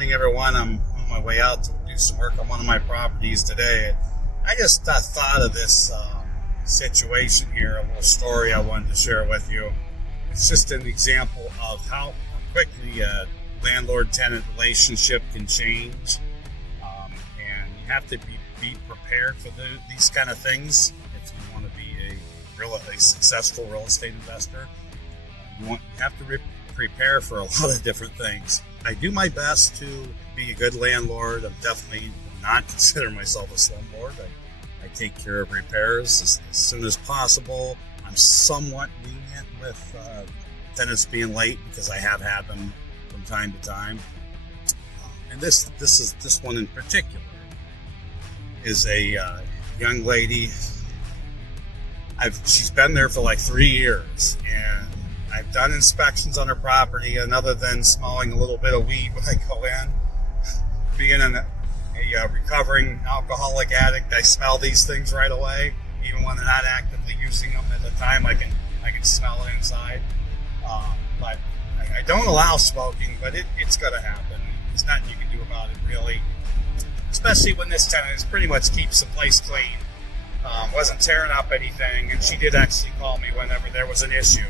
morning, everyone. I'm on my way out to do some work on one of my properties today. I just thought of this situation here, a little story I wanted to share with you. It's just an example of how quickly a landlord-tenant relationship can change, and you have to be prepared for these kind of things if you want to be a successful real estate investor. You have to prepare for a lot of different things. I do my best to be a good landlord. I'm definitely not consider myself a slumlord. I take care of repairs as soon as possible. I'm somewhat lenient with tenants being late because I have had them from time to time. And this one in particular is a young lady. She's been there for like 3 years, and I've done inspections on her property, and other than smelling a little bit of weed when I go in, being a recovering alcoholic addict, I smell these things right away. Even when they're not actively using them at the time, I can smell it inside. But I don't allow smoking, but it's going to happen. There's nothing you can do about it, really. Especially when this tenant pretty much keeps the place clean. Wasn't tearing up anything, and she did actually call me whenever there was an issue.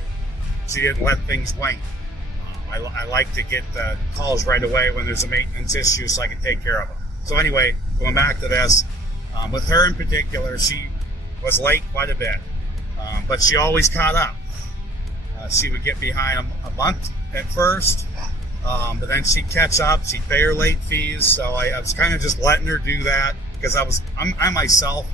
She didn't let things wait. I like to get the calls right away when there's a maintenance issue so I can take care of them. So anyway, going back to this, with her in particular, she was late quite a bit, but she always caught up. She would get behind a month at first, but then she'd catch up. She'd pay her late fees, so I was kind of just letting her do that because I myself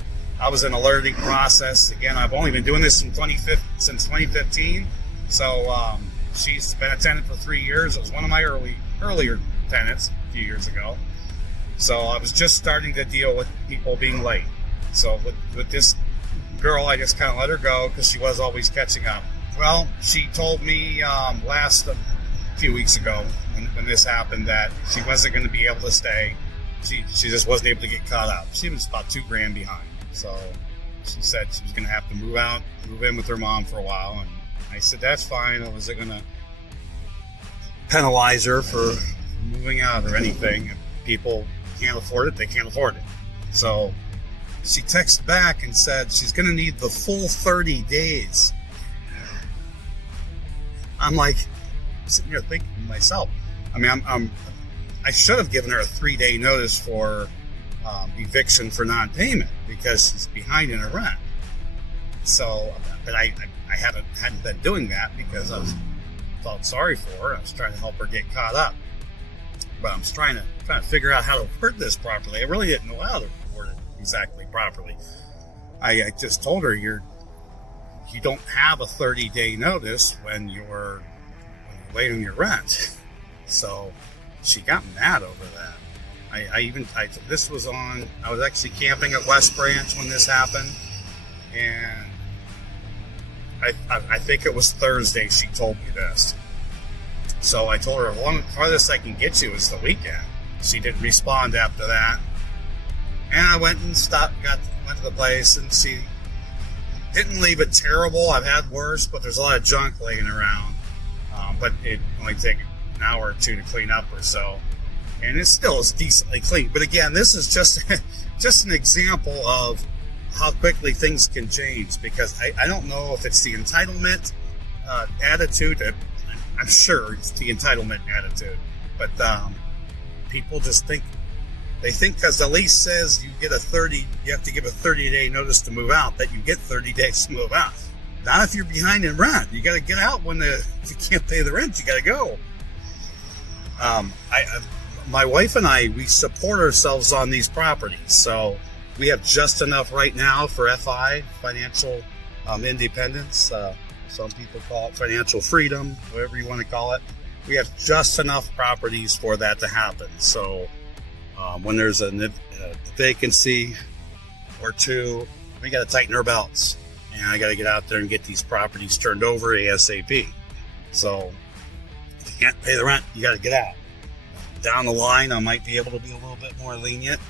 was in a learning process. Again, I've only been doing this since 2015. So she's been a tenant for 3 years. It was one of my earlier tenants a few years ago. So I was just starting to deal with people being late. So with this girl, I just kind of let her go because she was always catching up. Well, she told me a few weeks ago when this happened that she wasn't going to be able to stay. She just wasn't able to get caught up. She was about $2,000 behind. So she said she was going to have to move in with her mom for a while. And I said, that's fine. I wasn't going to penalize her for moving out or anything. If people can't afford it, they can't afford it. So she texted back and said she's going to need the full 30 days. I'm sitting here thinking to myself, I should have given her a 3-day notice for eviction for non-payment because she's behind in her rent. So, but I hadn't been doing that because I felt sorry for her. I was trying to help her get caught up. But I'm trying to figure out how to word this properly. I really didn't know how to word it exactly properly. I just told her you don't have a 30-day notice when you're late on your rent. So she got mad over that. I was actually camping at West Branch when this happened, and I think it was Thursday she told me this. So I told her, the farthest I can get you is the weekend. She didn't respond after that. And I went and went to the place, and she didn't leave it terrible. I've had worse, but there's a lot of junk laying around. But it only takes an hour or two to clean up or so. And it still is decently clean. But again, this is just an example of how quickly things can change, because I don't know if it's the entitlement attitude. I'm sure it's the entitlement attitude, but people just think because the lease says you have to give a 30-day notice to move out, that you get 30 days to move out. Not if you're behind in rent. You got to get out if you can't pay the rent. You got to go. My wife and we support ourselves on these properties, so we have just enough right now for financial independence. Some people call it financial freedom, whatever you want to call it. We have just enough properties for that to happen. So when there's a vacancy or two, we got to tighten our belts. And I got to get out there and get these properties turned over ASAP. So if you can't pay the rent, you got to get out. Down the line, I might be able to be a little bit more lenient.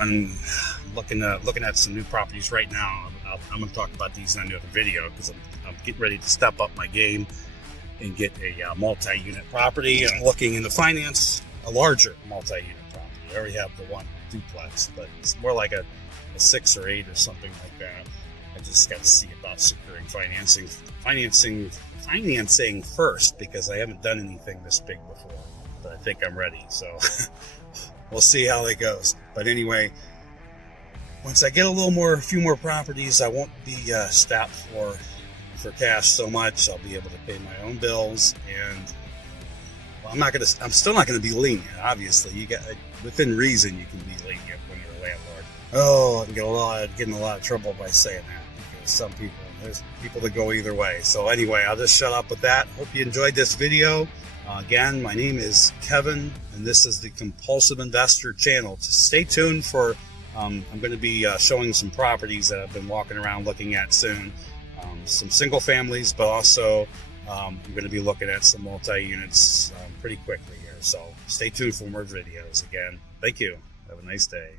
I'm looking at some new properties right now. I'm going to talk about these in another video because I'm getting ready to step up my game and get a multi-unit property. And I'm looking into finance a larger multi-unit property. I already have the one duplex, but it's more like a 6 or 8 or something like that. I just got to see about securing financing first, because I haven't done anything this big before, but I think I'm ready. So we'll see how that goes. But anyway, once I get a few more properties, I won't be strapped for cash so much. I'll be able to pay my own bills, and I'm still not gonna be lenient. Obviously, within reason, you can be lenient when you're a landlord. Oh, I'm getting a lot of trouble by saying that, because there's people that go either way. So anyway, I'll just shut up with that. Hope you enjoyed this video. Again, my name is Kevin, and this is the Compulsive Investor channel. Just stay tuned for, I'm going to be showing some properties that I've been walking around looking at soon. Some single families, but also I'm going to be looking at some multi-units pretty quickly here. So stay tuned for more videos. Again, thank you. Have a nice day.